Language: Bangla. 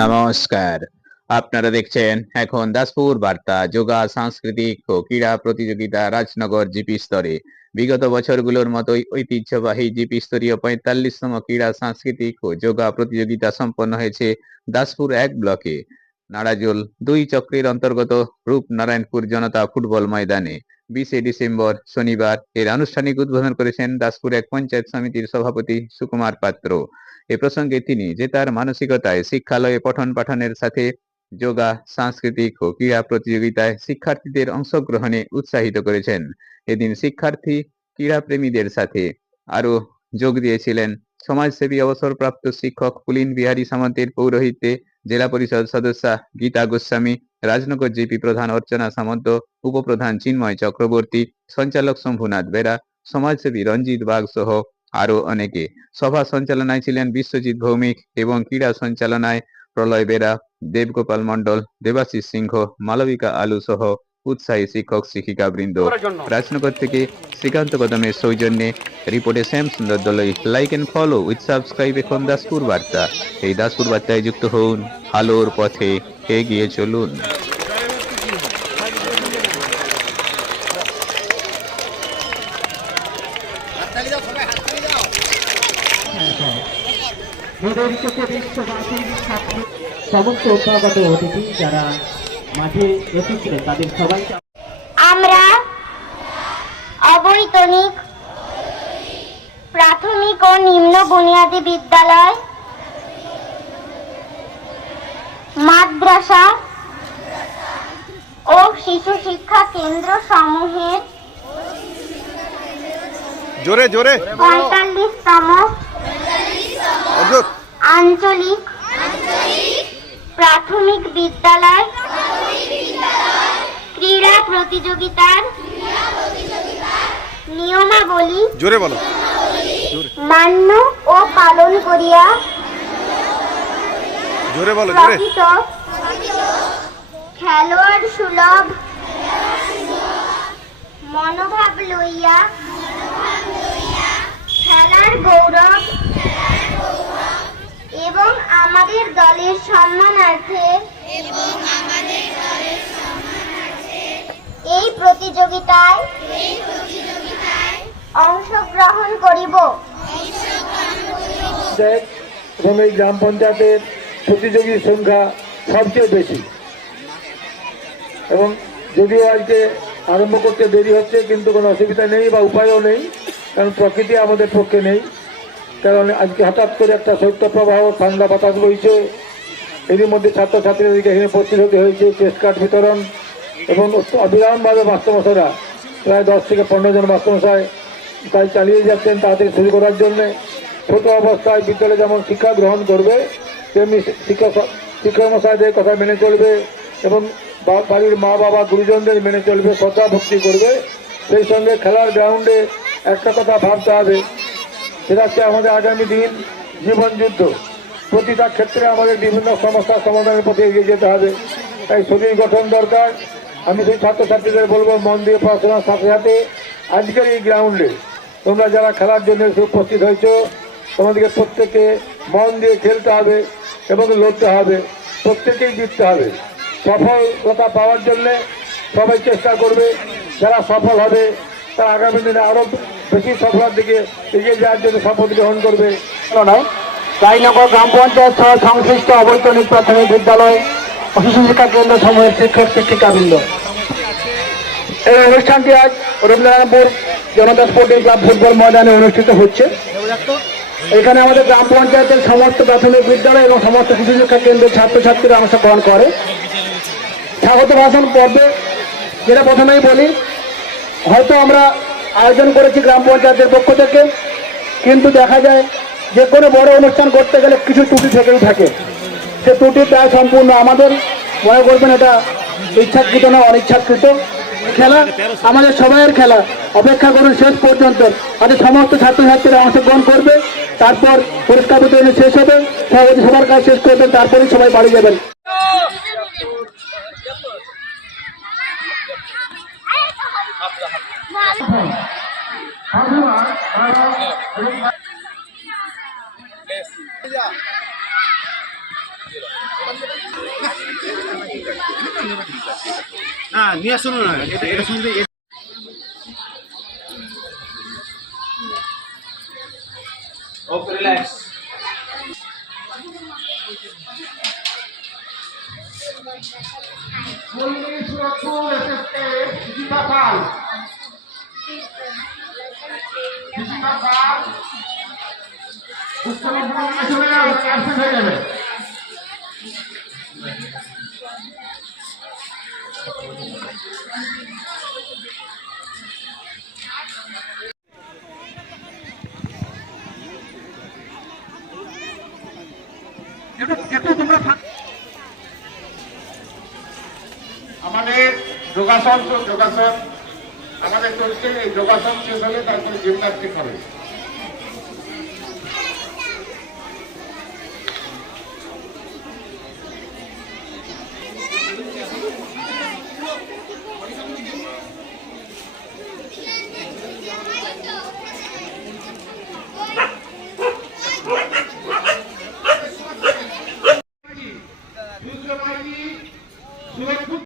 নমস্কার। আপনারা দেখছেন এখন দাসপুর বার্তা যোগা সাংস্কৃতিক ও ক্রীড়া প্রতিযোগিতা রাজনগর জিপি স্তরে। বিগত বছরগুলোর মতোই ঐতিহ্যবাহী জিপি স্তরীয় ৪৫তম ক্রীড়া সাংস্কৃতিক ও যোগা প্রতিযোগিতা সম্পন্ন হয়েছে দাসপুর ১ ব্লকে নাড়াজোল ২ চক্রের অন্তর্গত রূপনারায়ণপুর জনতা ফুটবল ময়দানে ২০শে ডিসেম্বর শনিবার এর আনুষ্ঠানিক উদ্বোধন করেছেন দাসপুর ১ পঞ্চায়েত সমিতির সভাপতি সুকুমার পাত্র। এ প্রসঙ্গে তিনি জেতার মানসিকতায় শিক্ষালয়ে পঠন পাঠনের সাথে যোগা সাংস্কৃতিক ও ক্রীড়া প্রতিযোগিতায় শিক্ষার্থীদের অংশগ্রহণে উৎসাহিত করেছেন। এদিন শিক্ষার্থী ক্রীড়াপ্রেমীদের সাথে আরো যোগ দিয়েছিলেন সমাজসেবী অবসরপ্রাপ্ত শিক্ষক পুলিন বিহারী সামন্তের পৌরোহিত্যে জেলা পরিষদ সদস্যা গীতা গোস্বামী, রাজনগর জিপি প্রধান অর্চনা সামন্ত, উপপ্রধান চিন্ময় চক্রবর্তী, সঞ্চালক শম্ভুনাথ বেরা, সমাজসেবী রঞ্জিত বাগ সহ আরো অনেকে। সভা সঞ্চালনায় ছিলেন বিশ্বজিৎ ভৌমিক এবং ক্রীড়া সঞ্চালনায় প্রলয় বেরা, দেবগোপাল মন্ডল, দেবাশিস সিংহ, মালবিকা আলু সহ উৎসাহী শিক্ষক শিক্ষিকা বৃন্দ। রাজনগর থেকে শ্রীকান্ত কদমের সৌজন্যে রিপোর্টে Shyam Sundar Dalai. Like and follow with subscribe এখন দাসপুর বার্তা। এই দাসপুর বার্তায় যুক্ত হন, আলোর পথে এগিয়ে চলুন। সমস্ত অভ্যাগত অতিথি যারা মাঠে এসেছিলেন তাদের সবাইকে আমরা অবৈতনিক প্রাথমিক ও নিম্ন বুনিয়াদী বিদ্যালয়, মাদ্রাসা ও শিশু শিক্ষা কেন্দ্র সমূহের ৪৫তম আঞ্চলিক প্রাথমিক বিদ্যালয় ক্রীড়া প্রতিযোগিতার নিয়মাবলী মান্য ও পালন করিয়া প্রকৃত খেলোয়াড় সুলভ মনোভাব লইয়া খেলার গৌরব এবং আমাদের দলের সম্মানার্থে এই প্রতিযোগিতায় অংশগ্রহণ করিব এবং এই গ্রাম পঞ্চায়েতের প্রতিযোগীর সংখ্যা সবচেয়ে বেশি। এবং যদিও আজকে আরম্ভ করতে দেরি হচ্ছে, কিন্তু কোনো অসুবিধা নেই বা উপায়ও নেই, কারণ প্রকৃতি আমাদের পক্ষে নেই। কারণ আজকে হঠাৎ করে একটা শৈত্যপ্রবাহ, ঠান্ডা বাতাস বইছে, এরই মধ্যে ছাত্রছাত্রীদেরকে এখানে উপস্থিত হতে হয়েছে। টেস্ট কার্ড বিতরণ এবং অবিরামভাবে মাস্টারমশাইরা প্রায় 10 থেকে 15 জন মাস্টারমশাই তাই চালিয়ে যাচ্ছেন তাদের শুরু করার জন্যে। ছোট অবস্থায় বিদ্যালয়ে যেমন শিক্ষা গ্রহণ করবে তেমনি শিক্ষকমশাইদের কথা মেনে চলবে এবং বাড়ির মা বাবা গুরুজনদের মেনে চলবে, শ্রদ্ধা ভক্তি করবে। সেই সঙ্গে খেলার গ্রাউন্ডে একটা কথা ভাবতে হবে, সেটা হচ্ছে আমাদের আগামী দিন জীবন যুদ্ধ। প্রতিটা ক্ষেত্রে আমাদের বিভিন্ন সমস্যার সমাধানের পথে এগিয়ে যেতে হবে। তাই শরীর গঠন দরকার। আমি সেই ছাত্রছাত্রীদের বলবো, মন দিয়ে পড়াশোনার সাথে সাথে আজকের এই গ্রাউন্ডে তোমরা যারা খেলার জন্য উপস্থিত হয়েছ, তোমাদেরকে প্রত্যেকে মন দিয়ে খেলতে হবে এবং লড়তে হবে, প্রত্যেকেই জিততে হবে। সফলতা পাওয়ার জন্যে সবাই চেষ্টা করবে। যারা সফল হবে তারা আগামী দিনে আরও বেশি সফলতার দিকে এগিয়ে যাওয়ার জন্য শপথ গ্রহণ করবে। রায়নগর গ্রাম পঞ্চায়েত সহ সংশ্লিষ্ট অবৈতনিক প্রাথমিক বিদ্যালয় ও শিশু শিক্ষা কেন্দ্র সমূহের শিক্ষক শিক্ষিকাবৃন্দ, এই অনুষ্ঠানটি আজ রবীন্দ্রনাথপুর জনতা স্পোর্টিং ক্লাব ফুটবল ময়দানে অনুষ্ঠিত হচ্ছে। এখানে আমাদের গ্রাম পঞ্চায়েতের সমস্ত প্রাথমিক বিদ্যালয় এবং সমস্ত শিশু শিক্ষা কেন্দ্রের ছাত্রছাত্রীরা অংশগ্রহণ করে। স্বাগত ভাষণ পর্বে যেটা প্রথমেই বলি, হয়তো আমরা আয়োজন করেছি গ্রাম পঞ্চায়েতের পক্ষ থেকে, কিন্তু দেখা যায় যে কোনো বড় অনুষ্ঠান করতে গেলে কিছু ত্রুটি থেকেই থাকে। সে ত্রুটি প্রায় সম্পূর্ণ আমাদের, মনে করবেন এটা ইচ্ছাকৃত না অনিচ্ছাকৃত। খেলা আমাদের সবাইয়ের খেলা, অপেক্ষা করুন শেষ পর্যন্ত। আমাদের সমস্ত ছাত্রছাত্রীরা অংশগ্রহণ করবে, তারপর পুরস্কার বিতরণ শেষ হবে, সভাপতি সবার কাজ শেষ করবেন, তারপরেই সবাই বাড়ি যাবেন। না নিয়ে আসুন না, এটা শুনতে ওকে রিল্যাক্স। আমাদের যোগাসন আমাদের চলছে, এই যোগাসন শেষ হলে তারপরে জিমনাস্টিক হবে।